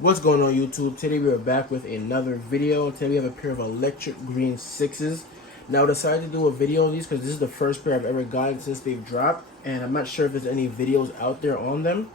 What's going on, YouTube? Today we are back with another video. Today we have a pair of electric green 6s. Now I decided to do a video on these because this is the first pair I've ever gotten since they've dropped, and I'm not sure if there's any videos out there on them.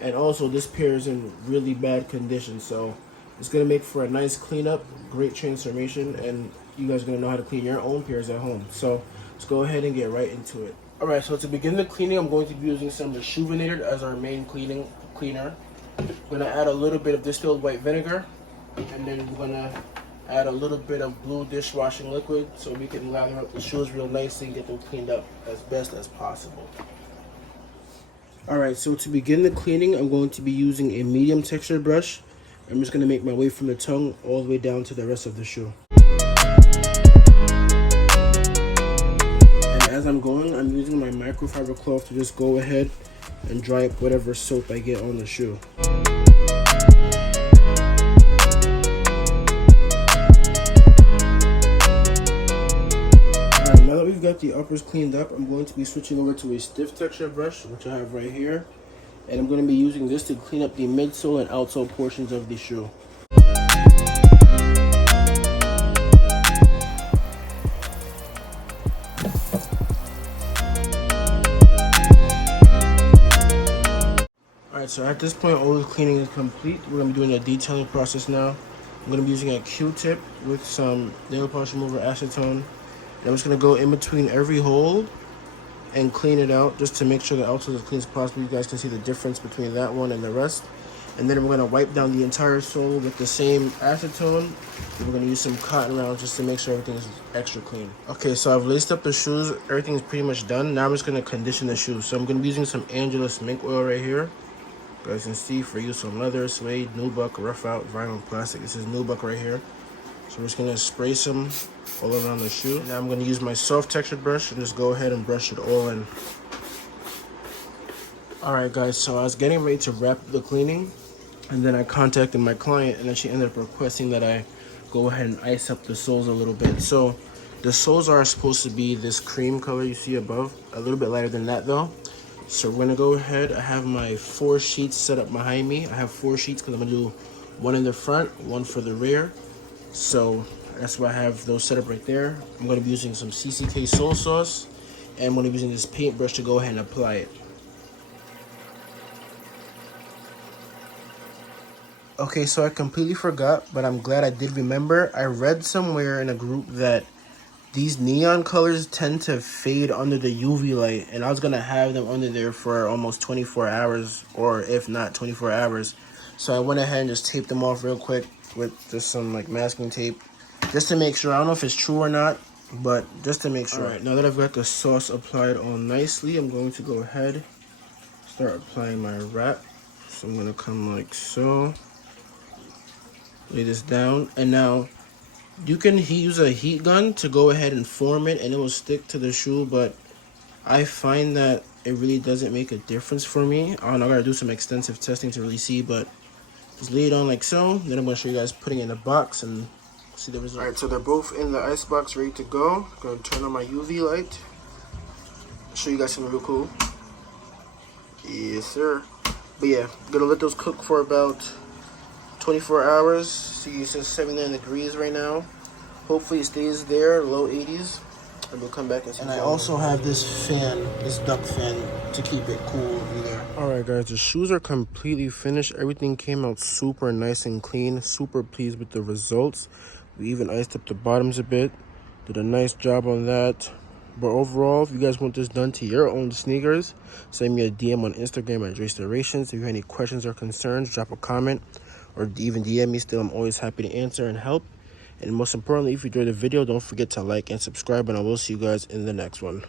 And also this pair is in really bad condition, so it's going to make for a nice cleanup, great transformation, and you guys are going to know how to clean your own pairs at home. So let's go ahead and get right into it. Alright, so to begin the cleaning, I'm going to be using some Rejuvenated as our main cleaner. I'm going to add a little bit of distilled white vinegar, and then we're going to add a little bit of blue dishwashing liquid so we can lather up the shoes real nicely and get them cleaned up as best as possible. Alright, so to begin the cleaning, I'm going to be using a medium textured brush. I'm just going to make my way from the tongue all the way down to the rest of the shoe. And as I'm going, I'm using my microfiber cloth to just go ahead and dry up whatever soap I get on the shoe. Alright, now that we've got the uppers cleaned up, I'm going to be switching over to a stiff texture brush, which I have right here. And I'm going to be using this to clean up the midsole and outsole portions of the shoe. Alright, so at this point all the cleaning is complete. We're going to be doing a detailing process now. I'm going to be using a Q-tip with some nail polish remover acetone. And I'm just going to go in between every hole and clean it out just to make sure the outsole is as clean as possible. You guys can see the difference between that one and the rest. And then we're going to wipe down the entire sole with the same acetone. And we're going to use some cotton rounds just to make sure everything is extra clean. Okay, so I've laced up the shoes. Everything is pretty much done. Now I'm just going to condition the shoes. So I'm going to be using some Angelus mink oil right here. You guys can see for use on leather, suede, nubuck, rough out, vinyl, and plastic. This is nubuck right here. So we're just going to spray some all around the shoe. Now I'm going to use my soft textured brush and just go ahead and brush it all in. Alright guys, so I was getting ready to wrap the cleaning, and then I contacted my client, and then she ended up requesting that I go ahead and ice up the soles a little bit. So the soles are supposed to be this cream color you see above, a little bit lighter than that though. So we're going to go ahead. I have my 4 sheets set up behind me. I have 4 sheets because I'm going to do one in the front, one for the rear. So that's why I have those set up right there. I'm going to be using some CCK sole sauce, and I'm going to be using this paintbrush to go ahead and apply it. Okay, so I completely forgot, but I'm glad I did remember. I read somewhere in a group that these neon colors tend to fade under the UV light, and I was going to have them under there for almost 24 hours, or if not 24 hours. So I went ahead and just taped them off real quick with just some like masking tape, just to make sure. I don't know if it's true or not, but just to make sure. Alright, now that I've got the sauce applied all nicely, I'm going to go ahead, start applying my wrap. So I'm going to come like so, lay this down, and now you can use a heat gun to go ahead and form it, and it will stick to the shoe, but I find that it really doesn't make a difference for me. I don't know, I gotta do some extensive testing to really see, but just lay it on like so. Then I'm gonna show you guys putting it in a box and see the result. Alright, so they're both in the ice box ready to go. I'm gonna turn on my UV light, show you guys something real cool. Yes sir. But yeah, I'm gonna let those cook for about 24 hours. See, it's just 79 degrees right now. Hopefully it stays there, low 80s, and we'll come back and see. And I also have this fan, this duck fan, to keep it cool in there. Alright guys, the shoes are completely finished. Everything came out super nice and clean. Super pleased with the results. We even iced up the bottoms a bit. Did a nice job on that. But overall, if you guys want this done to your own sneakers, send me a DM on Instagram at DreSturations. If you have any questions or concerns, drop a comment or even DM me. Still, I'm always happy to answer and help. And most importantly, if you enjoyed the video, don't forget to like and subscribe, and I will see you guys in the next one.